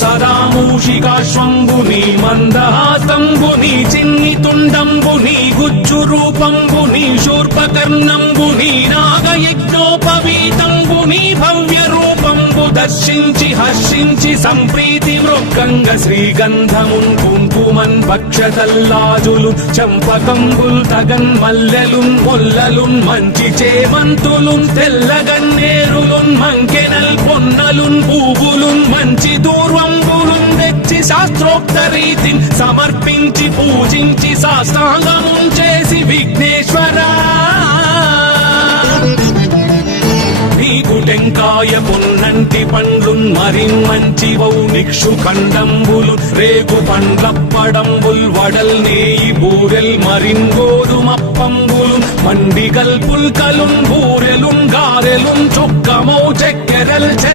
సదా మూషికాశ్వంబుని మందహాస్తంబుని చిన్ని తుండంబుని గుజ్జు రూపంబుని శూర్పకర్ణంబుని నాగయజ్ఞోపవీతంబుని భవ్య రూపంబు దర్శించి హర్షించి సంప్రీతి వృక్కంగ శ్రీగంధమున్ కుంకుమన్ భక్షతల్లాజులు చంపకంబుల్ తగన్ మల్లెలున్ మొల్లలున్ మంచి చేమంతులున్ తెల్లగన్నేరులున్ మంకెనల్ పొన్నలున్ పూవులున్ మంచి దూర్వంబులున్ తెచ్చి శాస్త్రోక్త రీతిని సమర్పించి పూజించి సాష్టాంగమున్ చేసి విఘ్నేశ్వరా నీకు టెంకాయ పొన్నంటి పండ్లున్ మరిన్మంచి వౌనిక్షు ఖండంబులు రేగు పండ్లప్పడంబుల్ వడల్ నేయి బూరెల్ మరిన్ గోధుమప్పంబులు మండిగల్ పుల్కలున్ బూరెలున్ గారెలున్ చుక్కమౌ చెక్కెరల్